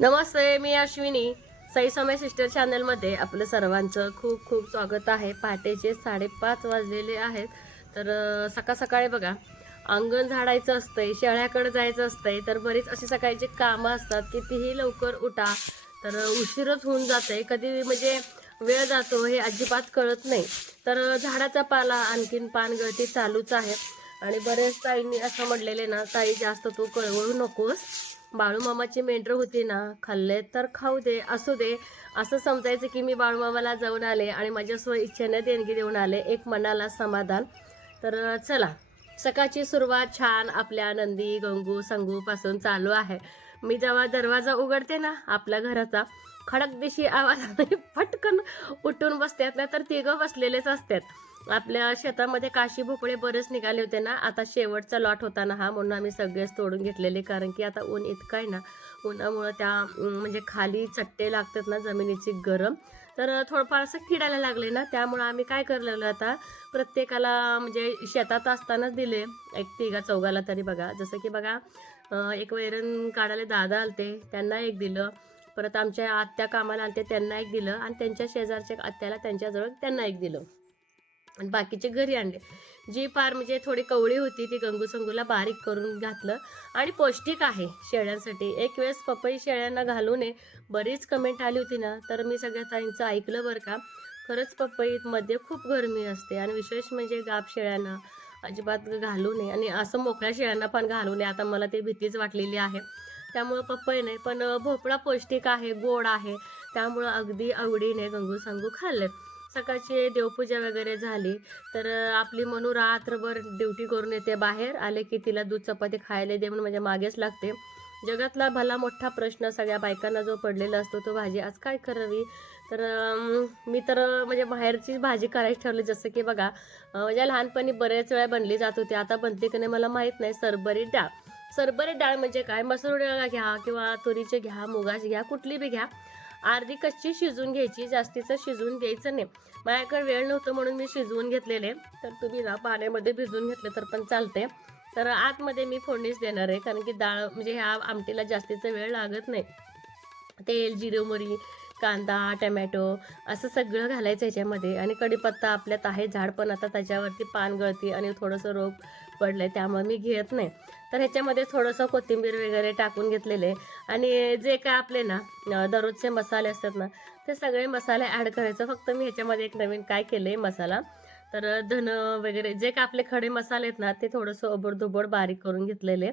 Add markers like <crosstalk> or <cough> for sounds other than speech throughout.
नमस्ते मी अश्विनी. साई समय सिस्टर चॅनलमध्ये आपलं सर्वांचं खूप खूप स्वागत आहे. पहाटेचे साडेपाच वाजलेले आहेत. तर सकाळ सकाळी बघा अंगण झाडायचं असतंय शेळ्याकडे जायचं असतंय तर बरीच अशी सकाळची कामं असतात. कितीही लवकर उठा तर उशीरच होऊन जाते कधी म्हणजे वेळ जातो हे अजिबात कळत नाही. तर झाडाचा पाला आणखीन पानगळती चालूच आहे. आणि बरेच ताईंनी असं म्हणलेले ना ताई जास्त तू कळवळू नकोस. बाळूमामाची मेंढर होती ना खाल्ले तर खाऊ दे असू दे. असं समजायचं की मी बाळूमामाला जाऊन आले आणि माझ्या स्व इच्छेने देणगी देऊन आले. एक मनाला समाधान. तर चला सकाळची सुरुवात छान आपल्या नंदी गंगू संगू पासून चालू आहे. मी जेव्हा दरवाजा उघडते ना आपल्या घराचा खडक दिशी आवाजाने पटकन उठून बसतात ना तर तिघं बसलेलेच असतात. आपल्या शेतामध्ये काशी भोपळे बरेच निघाले होते ना आता शेवटचा लॉट होता ना हा म्हणून आम्ही सगळेच तोडून घेतलेले. कारण की आता ऊन इतकं आहे ना उन्हामुळं त्या म्हणजे खाली चट्टे लागतात ना जमिनीची गरम. तर थोडंफार असं किडायला लागले ना त्यामुळं आम्ही काय करलेलं आता प्रत्येकाला म्हणजे शेतात असतानाच दिले एक तिघा चौघाला तरी बघा. जसं की बघा एक वैरण काढायला दादा आलते त्यांना एक दिलं. परत आमच्या आत्या कामाला आलते त्यांना एक दिलं. आणि त्यांच्या शेजारच्या आत्याला त्यांच्याजवळ त्यांना एक दिलं. आणि बाकीचे घरी आणले. जी फार म्हणजे थोडी कवळी होती ती गंगू संगूला बारीक करून घातलं आणि पौष्टिक आहे शेळ्यांसाठी. एक वेळेस पपई शेळ्यांना घालू नये बरीच कमेंट आली होती ना तर मी सगळ्या ताईंचं ऐकलं बरं का. खरंच पपईमध्ये खूप गरमी असते आणि विशेष म्हणजे गाप शेळ्यांना अजिबात घालू नये आणि असं मोकळ्या शेळ्यांना पण घालू नये. आता मला ते भीतीच वाटलेली आहे. त्यामुळं पपई नाही पण भोपळा पौष्टिक आहे गोड आहे. त्यामुळं अगदी आवडीने गंगू संगू खाल्ले सकाळची देवपूजा वगैरे झाली तर आपली मनू रात्रभर ड्युटी करून येते बाहेर आले की तिला दूध चपाती खायला दे म्हणून म्हणजे मागेच लागते. जगातला भला मोठा प्रश्न सगळ्या बायकांना जो पडलेला असतो तो भाजी आज काय करावी? तर मी तर म्हणजे बाहेरची भाजी करायची ठरली जसं की बघा म्हणजे लहानपणी बरेच वेळा बनली जात होती आता बनते की नाही मला माहीत नाही. सरबरी डाळ. सरबरी डाळ म्हणजे काय? मसूर डाळ घ्या किंवा तुरीचे घ्या मुगाची घ्या कुठली बी घ्या. अर्धी कच्ची शिजून घ्यायची जास्तीचं शिजवून द्यायचं नाही. माझ्याकडे वेळ नव्हतं म्हणून मी शिजवून घेतलेले. तर तुम्ही ना पाण्यामध्ये भिजवून घेतले तर पण चालते तर आतमध्ये मी फोडणीच देणार आहे कारण की डाळ म्हणजे ह्या आमटीला जास्तीचा वेळ लागत नाही. तेल जिरे मोहरी कांदा टमॅटो असं सगळं घालायचं ह्याच्यामध्ये आणि कढीपत्ता आपल्यात आहे झाड पण आता त्याच्यावरती पान गळती आणि थोडंसं रोग पडलं आहे त्यामुळे मी घेत नाही. तर ह्याच्यामध्ये थोडंसं कोथिंबीर वगैरे टाकून घेतलेले आणि जे काय आपले ना दररोजचे मसाले असतात ना ते सगळे मसाले ॲड करायचं. फक्त मी ह्याच्यामध्ये एक नवीन काय केलं आहे मसाला तर धन वगैरे जे काय आपले खडे मसाले आहेत ना ते थोडंसं ओबडधोबड बारीक करून घेतलेले.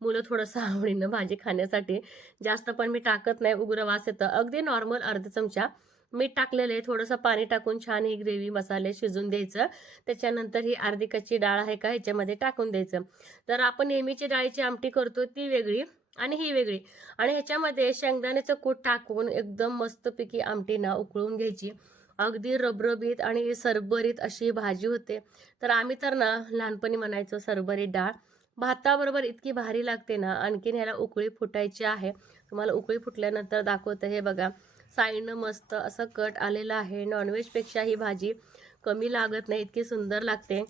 मुलं थोडंसं <laughs> आवडीनं भाजी खाण्यासाठी. जास्त पण मी टाकत नाही उग्र वास येतं. अगदी नॉर्मल अर्धा चमचा मीठ टाकलेलं आहे. थोडंसं पाणी टाकून छान ही ग्रेव्ही मसाले शिजून द्यायचं. त्याच्यानंतर ही अर्धी कच्ची डाळ आहे का ह्याच्यामध्ये टाकून द्यायचं. तर आपण नेहमीची डाळीची आमटी करतो ती वेगळी आणि ही वेगळी. आणि ह्याच्यामध्ये शेंगदाण्याचं कूट टाकून एकदम मस्तपैकी आमटी ना उकळून घ्यायची. अगदी रबरबीत आणि सरबरीत अशी भाजी होते. तर आम्ही तर ना लहानपणी म्हणायचो सरबरीत डाळ. भाताबरोबर इतकी भारी लागते ना आणखीन ह्याला उकळी फुटायची आहे. तुम्हाला उकळी फुटल्यानंतर दाखवतं हे बघा. साईडनं मस्त असं कट आलेलं आहे. नॉनव्हेजपेक्षा ही भाजी कमी लागत नाही इतकी सुंदर लागते.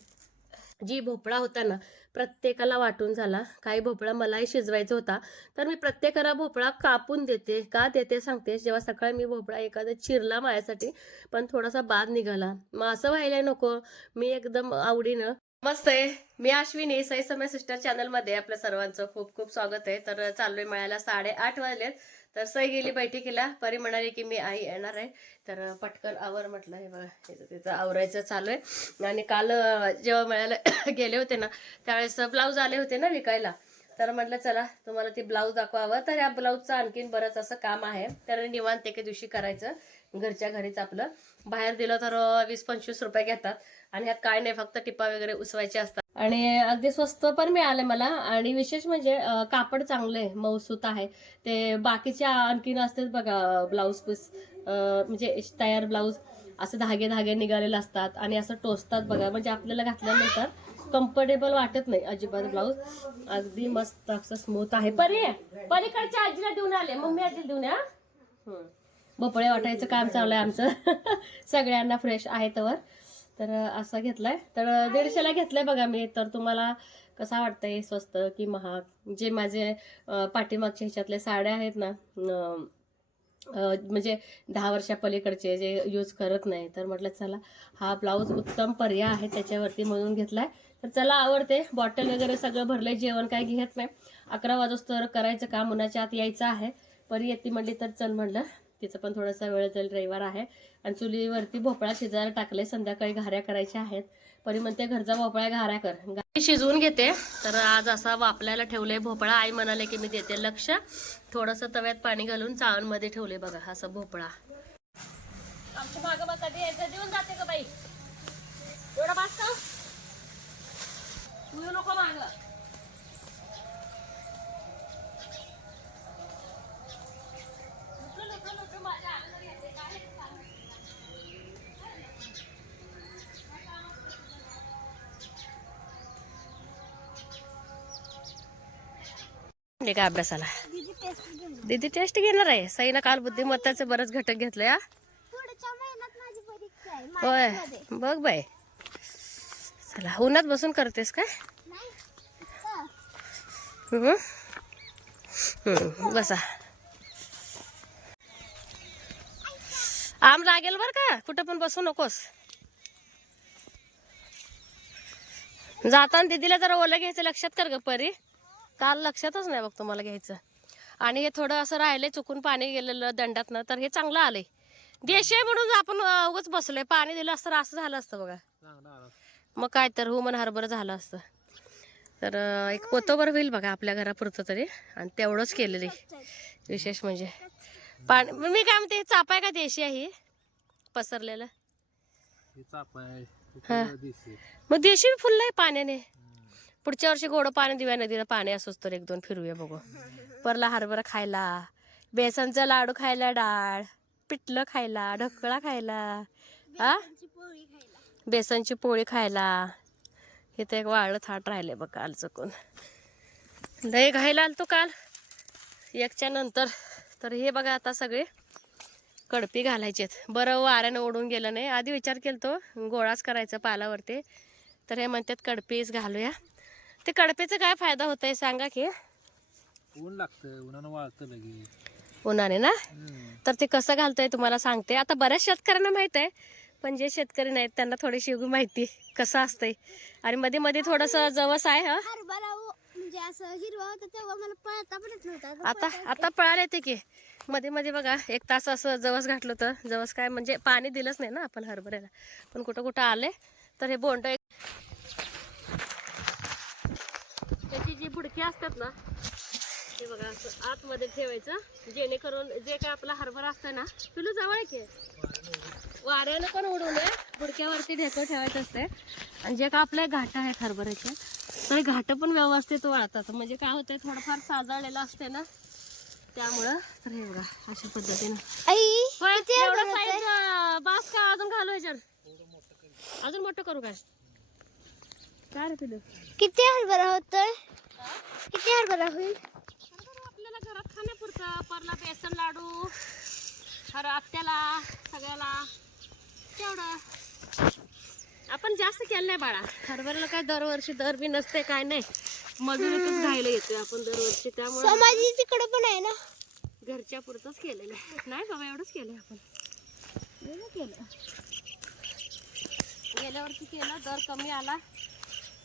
जी भोपळा होता ना प्रत्येकाला वाटून झाला. काही भोपळा मलाही शिजवायचा होता. तर मी प्रत्येकाला भोपळा कापून देते. का देते सांगते जेव्हा सकाळी मी भोपळा एखादा चिरला माझ्यासाठी पण थोडासा बाद निघाला. मग असं व्हायला नको. मी एकदम आवडीनं मस्त आहे. मी अश्विनी सई समय सिस्टर चॅनलमध्ये आपल्या सर्वांचं खूप खूप स्वागत आहे. तर चाललोय मळायला साडेआठ वाजलेत. तर सई गेली बैठकीला. परी म्हणाली की मी आई येणार आहे. तर पटकन आवर म्हटलं. हे बघा तिचं आवरायचं चालू आहे. आणि काल जेव्हा मिळायला <coughs> गेले होते ना त्यावेळेस ब्लाऊज आले होते ना विकायला. तर म्हटलं चला तुम्हाला ती ब्लाऊज दाखवावं. तर या ब्लाऊजचं आणखीन बरंच असं काम आहे. तर निवांत एके दिवशी करायचं. घरच्या घरीच आपलं. बाहेर दिलं तर वीस पंचवीस रुपये घेतात. आणि ह्यात काय नाही फक्त टिपा वगैरे उसवायचे असतात. आणि अगदी स्वस्त पण मिळाले मला. आणि विशेष म्हणजे कापड चांगलं आहे मऊसूत आहे. ते बाकीच्या आणखीन असतात बघा ब्लाऊज पीस म्हणजे तयार ब्लाऊज. असं धागे धागे निघालेले असतात. आणि असं टोचतात बघा. म्हणजे आपल्याला घातल्यानंतर कम्फर्टेबल वाटत नाही अजिबात ब्लाऊज. अगदी मस्त असं स्मूथ आहे. परी पलीकडच्या आजीला देऊन आले. मम्मी आजीला देऊन या. हम्म. भोपळे वाटायचं काम चालू आहे आमचं. <laughs> सगळ्यांना फ्रेश आहे तवर. तर असं घेतलाय. तर दीडशेला घेतलंय बघा मी. तर तुम्हाला कसा वाटतंय? स्वस्त की महाग? जे माझे पाठीमागच्या ह्याच्यातले साड्या आहेत ना म्हणजे दहा वर्षा पलीकडचे जे यूज करत नाही. तर म्हटलं चला हा ब्लाऊज उत्तम पर्याय आहे त्याच्यावरती म्हणून घेतलाय. तर चला आवडते. बॉटल वगैरे सगळं भरलंय. जेवण काय घेत नाही. अकरा वाजोस्तर करायचं काम उन्हाच्या आत यायचं आहे. परी येते म्हणली तर चल म्हणलं. तिचं पण थोडासा वेळ जाईल रविवार आहे. आणि चुलीवरती भोपळा शिजायला टाकले संध्याकाळी घाऱ्या करायच्या आहेत. परी म्हणते घरचा भोपळा घाऱ्या कर. मी शिजवून घेते. तर आज असा वापलायला ठेवले भोपळा. आई म्हणाले की मी देते लक्ष. थोडंसं तव्यात पाणी घालून चाळणमध्ये ठेवले बघा असं भोपळा. आमच्या मागं कधी देऊन जाते का बाई. एवढा बास तू नको माग. का अभ्यासाला? दीदी टेस्ट घेणार आहे. सईनं काल बुद्धिमत्ताचे बरेच घटक घेतले हा. होय. बघ बाय चला उन्हात बसून करतेस काय. हम्म, बसा. आम लागेल बर का? कुठं पण बसू नकोस. जाताना दीदीला जरा ओलं घ्यायचं लक्षात कर ग परी. काल लक्षातच नाही बघ तुम्हाला घ्यायचं. आणि हे थोडं असं राहिलंय चुकून पाणी गेलेलं दंडातनं तर हे चांगलं आलंय. देशे आहे म्हणून आपण उगच बसलोय. पाणी दिलं असतं असं झालं असतं बघा. मग काय तर हो हुमन हरभर झालं असतं. तर एक पोतोबर होईल बघा आपल्या घरापुरतं तरी. आणि तेवढंच केलेलं. विशेष म्हणजे. पाणी मी काय म्हणते चापाय का देशी आहे ही? पसरलेलं. मग देशी बी फुललंय पाण्याने. पुढच्या वर्षी गोड पाणी देऊया नदीला पाणी असोच तर एक दोन फिरूया बघू. परला हरभरा खायला बेसनचा लाडू खायला डाळ पिठलं खायला ढोकळा खायला हा? बेसनची पोळी खायला. बेसनची पोळी खायला. इथं एक वाळलं थाट राहिले बघ काल चुकून लय घायला आलतो काल. एकच्या नंतर तर हे बघा आता सगळे कडपी घालायचेत. बरं वाऱ्यानं ओढून गेलं नाही. आधी विचार केलतो गोळाच करायचा पालावरती. तर हे म्हणतात कडपीच घालूया. ते कडपीचा काय फायदा होत आहे सांगा की? ऊन लागतं उन्हानं वाळतं लगे उन्हाने ना? तर ते कसं घालतोय तुम्हाला सांगते. आता बऱ्याच शेतकऱ्यांना माहीत आहे पण जे शेतकरी नाहीत त्यांना थोडीशी माहिती कसं असतंय. आणि मध्ये मध्ये थोडस जवस आहे हा. म्हणजे असं हिरवा होता तेव्हा मला पळता पण येत नव्हता. आता आता पळाले ते की. मध्ये मध्ये बघा एक तास असं जवस घातलं होतं. जवस काय म्हणजे पाणी दिलंच नाही ना आपण हरभऱ्याला. पण कुठं कुठं आले तर हे बोंड एक त्याची जी बुडकी असतात ना ते बघा असं आतमध्ये ठेवायचं. जेणेकरून जे काय आपला हरभरा असतं ना तुला जवळ आहे की? वाऱ्यानं पण उडू नये बुडक्यावरती ढेकं ठेवायचं असते आणि जे काय आपले घाट आहेत हरभऱ्याचे तर घाट पण व्यवस्थित वाळतात. म्हणजे काय होतंय थोडंफार साजळलेलं असते ना त्यामुळं तर हे बघा अशा पद्धतीनं. बास का अजून घालू ह्याच्यात अजून मोठं करू काय? काय रे पिलू किती हरभरा होतोय? किती हरभरा होईल? आपल्याला घरात खाण्यापुरतं परला बेसन लाडू हर आत्याला सगळ्याला. तेवढं. आपण जास्त केलं नाही बाळा. हरभऱ्याला काय दरवर्षी दर बी नसते काय नाही. मजुरीतच राहायला येतोय आपण दरवर्षी. त्यामुळे तिकडे पण आहे ना? घरच्या पुरतच केलेलं आहे. नाही बाबा एवढंच केलंय आपण. एवढं केलं. गेल्या वर्षी केलं दर कमी आला.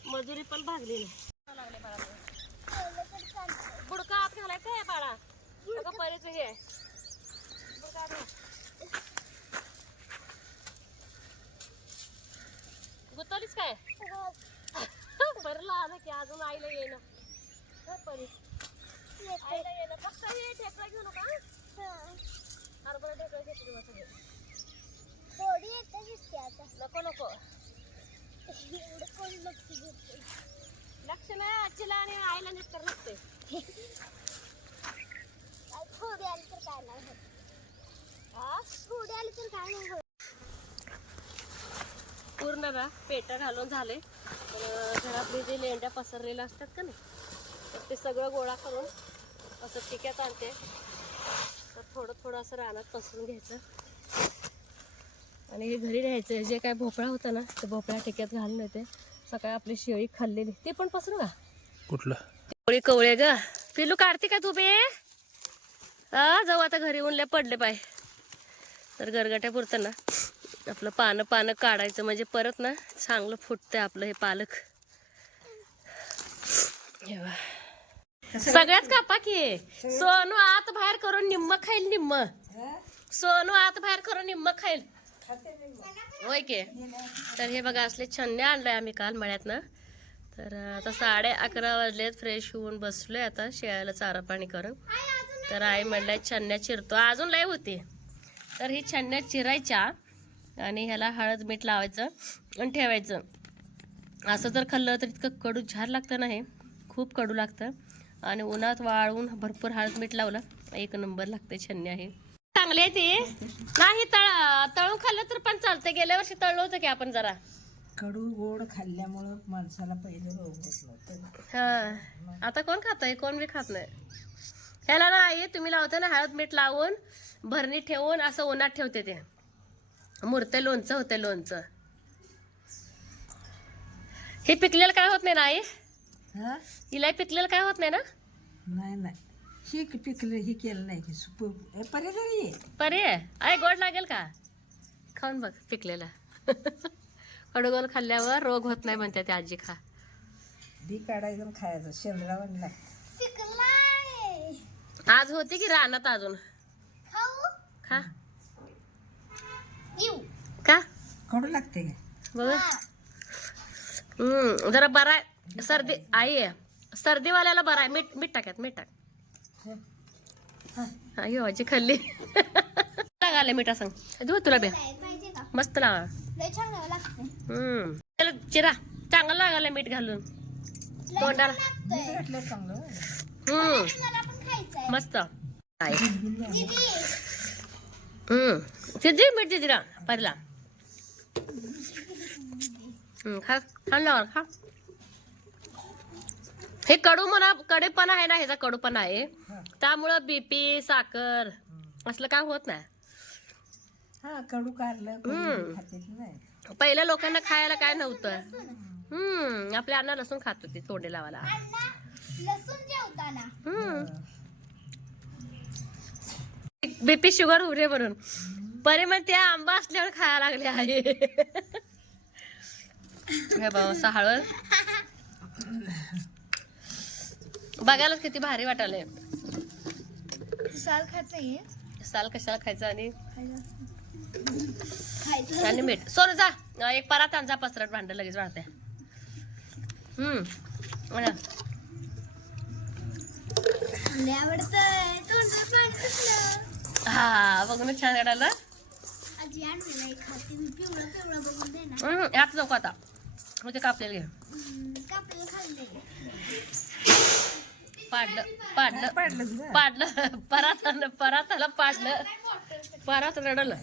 मजुरी पण भागली नाही. बुडका आत घालायचं आहे बाळा. बघा बरेच हे आहे. बुडका आत घाल. गुतवलीस काय? भरला आलं की अजून आईला येईना परी? आईला येईना फक्त हे ठेपला घेऊ नका हं? हरभरा ढेकळं घेतली मग सगळे. थोडी येते दिसते आता. नको नको. एवढं कोण लक्ष देते लक्ष नाही आजीला आणि आईला नीट लागते थोडी आली तर काय नाही होत. थोडी आली तर काय नाही होत. पूर्ण ना पेटा घालून झाले. तर घरातले जे लेंड्या पसरलेल्या असतात का नाही तर ते सगळं गोळा करून असं टिक्यात आणते. तर थोडं थोडं असं रानात पसरून घ्यायचं. आणि हे घरी न्यायचं जे काय भोपळा होता ना ते भोपळा टिक्यात घालून येते. सकाळी आपली शेळी खाल्लेली. ते पण पसरू का? कुठलं? कवळे कवळे ग. पिलू काढते का तू बे? हा जाऊ आता घरी उनले पडले पाय. तर गरगट्या पुरतं ना. आपलं पानं पानं काढायचं म्हणजे परत ना चांगलं फुटतंय आपलं हे पालक. हे सगळ्याच कापा की. सोनू आत बाहेर करून निम्म खाईल निम्म. सोनू आत बाहेर करून निम्म खाईल. होय की? तर हे बघा असले छन्ने आणलंय आम्ही काल मळ्यातनं. तर आता साडे अकरा वाजलेत फ्रेश होऊन बसलोय आता शेळ्याला चारा पाणी करून. तर आई म्हणल्या छन्या चिरतो. अजून लय होती. तर ही छन्न्या चिरायच्या. आणि ह्याला हळद मीठ लावायचं आणि ठेवायचं. असं जर खाल्लं तर इतकं कडू झार लागतं ना हे. खूप कडू लागतं. आणि उन्हात वाळवून भरपूर हळद मीठ लावलं एक नंबर लागते छन्या हे चांगले आहे ते. नाही तळ तळून खाल्लं तर पण चालतं गेल्या वर्षी तळलं होतं की आपण जरा. कडू गोड खाल्ल्यामुळं माणसाला पहिले रोग हा. आता कोण खातंय? कोण बी खात नाही. ह्याला ना आई तुम्ही लावता ना हळद मीठ लावून भरणी ठेवून असं उन्हात ठेवते ते. मुरते लोणचं होते लोणचं. हे पिकलेलं काय होत नाही ना आई? हा? हिला पिकलेलं काय होत नाही ना? नाही नाही. ही पिकलं ही केलं नाही की सुप हे परे तरी ये परे आई गोड लागेल का? खाऊन बघ पिकलेला. <laughs> कडगोल खाल्ल्यावर रोग होत नाही म्हणते ते आजी खा. बी काढायचं आणि खायचं. शेंद्रावर नाही आज होती की रानात अजून? खाऊ. खा. का? कडू लागते. का बघ हम्म जरा बरा आहे. सर्दी आई आहे. सर्दीवाल्याला बरा आहे. मीठ मीठ टाक्यात मीठ टाक. हा. आई आजी खाल्ली. लागाले मिठा सांग. देऊ तुला बे. मस्त लागते. हम्म. त्याला चिरा. चांगलं लागायला मीठ घालून. तोंडाला. हम्म. मस्त. हम्म. खा छान लावा खा. हे कडू म्हणा कडेपणा आहे ना ह्याचा कडूपणा आहे. हा. त्यामुळं बीपी साखर असलं काय होत नाही. हा कडू पहिल्या लोकांना खायला काय नव्हतं. हम्म आपल्या अण्णा लसूण खात होती तोंडी लावायला. हम्म. बीपी शुगर होऊ नये म्हणून. परे मग त्या आंबा असल्यावर खायला लागले आहे. हे बाबा हळद. बघायलाच किती भारी वाटायलंय साल खायचंय साल कशाला खायचं आणि खायचं आणि मीठ. सोन जा. एक परात आण जा पसरट भांड लगेच वाढते हम्म. म्हणा. सुटलं हा बघून छान वाटायला. आजी आणलेलं आहे खाते. मी पिवळं पिवळं बघून दे ना. हम्म, यात नको आता. मग ते कापलेलं घे. हम्म, कापलेलं खाल्ले पाडलं पाडलं पाडलं. परात पराताला पाडलं. परात रडलं.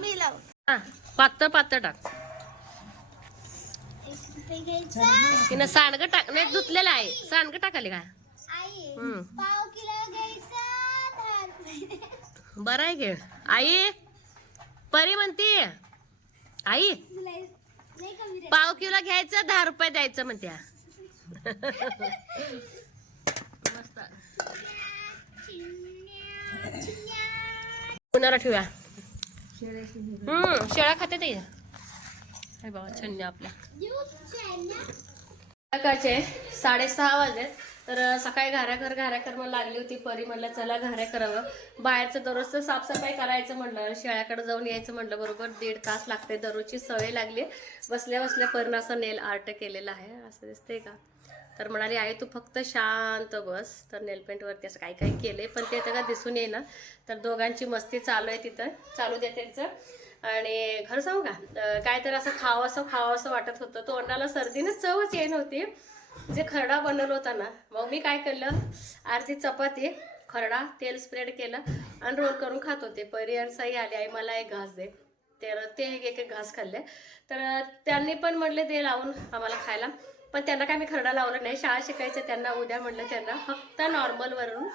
मी लाव. हा पातळ पातळ टाक. एक रुपये घ्यायचा. तिनं सांडगं टाक नाही धुतलेलं आहे. सांडगं टाकाले का? आई हम्म. पाव किलो घ्यायचा. दहा रुपये बरं आहे घे आई परी म्हणती. आई पाव किलो घ्यायचं दहा रुपये द्यायचं म्हणत्या. मस्त पुन्हा ठेवूया. हम्म शेळा खाते ते. हे बाबा छन्नी आपल्या. सकाळचे साडेसहा वाजलेत. तर सकाळी घाऱ्याकर घाऱ्याकर मला लागली होती परी. म्हणलं चला घाऱ्या करावं. बाहेरचं दररोजचं साफसफाई करायचं म्हणलं. शेळ्याकडे जाऊन यायचं म्हणलं. बरोबर दीड तास लागते. दररोजची सवय लागली. बसल्या बसल्या परीनं असं नेल आर्ट केलेलं आहे. असं दिसतंय का? तर म्हणाली आई तू फक्त शांत बस. तर नेलपेंटवरती असं काही काही केलंय. पण ते का दिसून येईना. तर दोघांची मस्ती चालू आहे तिथं. चालू दे त्यांचं. आणि खरं सांगू का? काय तर असं खावं असं खावं असं वाटत होतं. तोंडाला सर्दीनं चवच येईन होती. जे खरडा बनवलं होता ना मग मी काय केलं अर्धी चपाती खरडा तेल स्प्रेड केलं आणि रोल करून खात होते. परी आले आली आई मला एक घास दे. तर ते एक एक घास खाल्ले. तर त्यांनी पण म्हणले ते लावून आम्हाला खायला. पण त्यांना काय मी खरडा लावला नाही. शाळा शिकायचं त्यांना उद्या म्हणलं त्यांना फक्त नॉर्मलवरून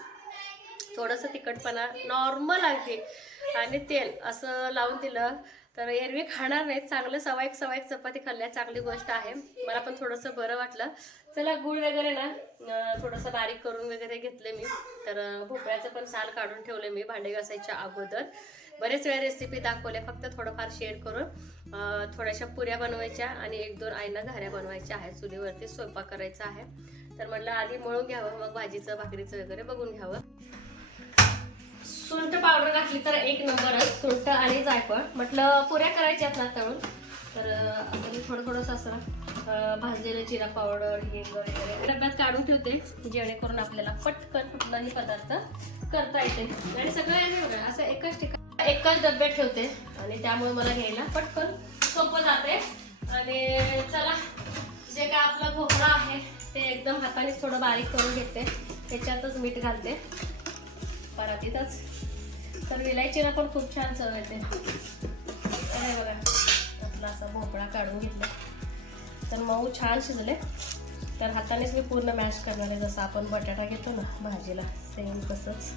थोडंसं तिखटपणा नॉर्मल अगदी. आणि तेल असं लावून दिलं तर एरवी खाणार नाही चांगलं सवाईक सवाईक चपाती खाल्ल्या चांगली गोष्ट आहे. मला पण थोडंसं बरं वाटलं. चला गुळ वगैरे ना थोडंसं बारीक करून वगैरे घेतले मी. तर भोपळ्याचं पण साल काढून ठेवले मी भांडे घासायच्या अगोदर. बरेच वेळा रेसिपी दाखवल्या फक्त थोडंफार शेअर करून थोड्याशा पुऱ्या बनवायच्या आणि एक दोन आईना घाऱ्या बनवायच्या आहेत. चुलीवरती स्वयंपाक करायचा आहे. तर म्हटलं आधी मळून घ्यावं मग भाजीचं भाकरीचं वगैरे बघून घ्यावं. सुंठ पावडर घातली तर एक नंबरच सुंठ आणि जायफळ. म्हटलं पुऱ्या करायच्यात ना तळून तर आपण थोडं थोडंसं असं भाजलेलं जिरा पावडर हिंग वगैरे डब्यात काढून ठेवते जेणेकरून आपल्याला पटकन कुठलाही पदार्थ करता येते. आणि सगळं असं एकाच ठिकाण एकाच डब्यात ठेवते. आणि त्यामुळे मला घ्यायला पटकन सोपं जाते. आणि चला जे काय आपला घोकळा आहे ते एकदम हातानेच थोडं बारीक करून घेते. त्याच्यातच मीठ घालते. परातीतच तर विलायचीला पण खूप छान चव येते हे बघा आपला असा भोपळा काढून घेतला. तर मऊ छान शिजले. तर हातानेच मी पूर्ण मॅश करणार आहे. जसं आपण बटाटा घेतो ना भाजीला सेम तसंच.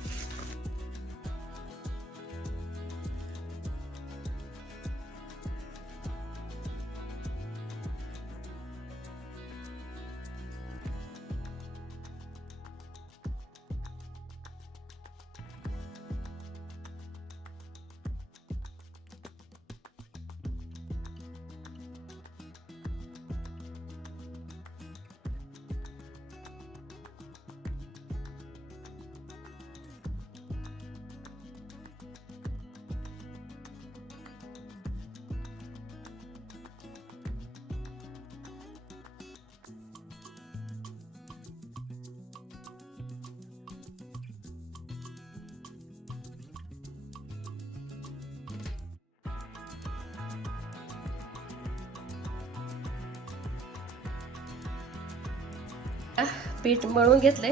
पीठ मळून घेतले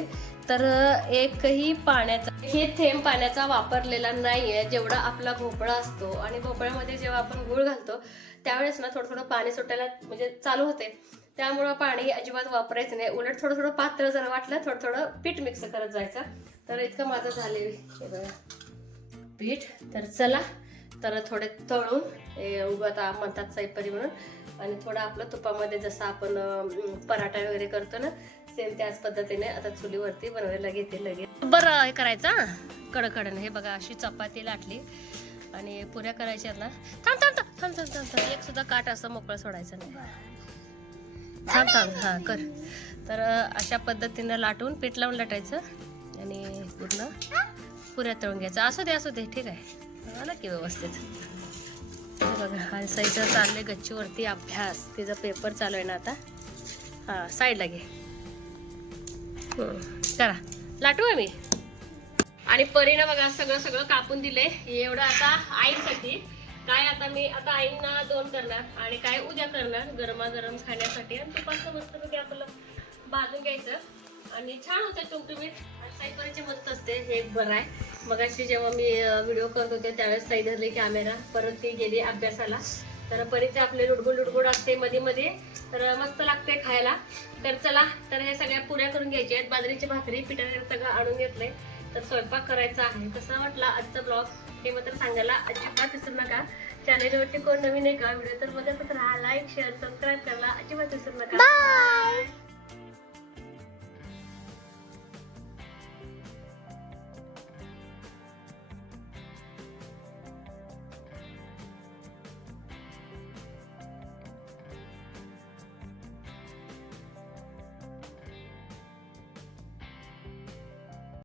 तर एकही पाण्याचा हे थेंब पाण्याचा वापरलेला नाही आहे जेवढा आपला भोपळा असतो आणि भोपळ्यामध्ये जेव्हा आपण गुळ घालतो त्यावेळेस ना थोडं थोडं पाणी सुटायला म्हणजे चालू होते. त्यामुळं पाणी अजिबात वापरायचं नाही. उलट थोडं थोडं पात्र जर वाटलं थोडं थोडं पीठ मिक्स करत जायचं. तर इतकं माझं झाले बघा. पीठ. तर चला. तर थोडे तळून हे उगत म्हणतात साईपरी म्हणून. आणि थोडं आपलं तुपामध्ये जसं आपण पराठा वगैरे करतो ना सेम त्याच पद्धतीने आता चुलीवरती बनवायला घेते लगेच. बरं हे करायचं कडकडन. हे बघा अशी चपाती लाटली आणि पुऱ्या करायच्या ना. थांब थांब थांब थांब थांब थांब थांब. एक सुद्धा काट असं मोकळं सोडायचं नाही. थांब थांब हा कर. तर अशा पद्धतीनं लाटून पीठ लावून लाटायचं आणि पूर्ण पुऱ्या तळून घ्यायचं. असू दे असू दे ठीक आहे. आलं की व्यवस्थित. बघा आणि सईचं चालले गच्चीवरती अभ्यास. तिचा पेपर चालू आहे ना आता. हा साईडला घे. करा लाटू आहे मी आणि परीनं बघा सगळं सगळं कापून दिले एवढं आता आईसाठी. काय आता मी आता आईंना दोन करणार आणि काय उद्या करणार गरमागरम खाण्यासाठी. आणि तुपाचं मस्त आपलं भाजून घ्यायचं. आणि छान होते टुमटुमीत आणि साईपरीचे मस्त असते हे बरं आहे. मगाशी जेव्हा मी व्हिडिओ करत होते त्यावेळेस साई धरली कॅमेरा परत ती गेली अभ्यासाला. तर परीचे आपले लुडगुड लुडगुड असते मध्ये मध्ये तर मस्त लागते खायला. तर चला तर हे सगळ्या पुऱ्या करून घ्यायच्या आहेत. बाजरीची भाकरी पिठाने सगळं आणून घेतलंय. तर स्वयंपाक करायचा आहे. कसा वाटला आजचा ब्लॉग हे मात्र सांगायला अजिबात विसरू नका. चॅनेलवरती कोण नवीन आहे का? व्हिडिओ तर बघतच राहा. लाईक शेअर सबस्क्राईब करायला अजिबात विसरू नका. बाय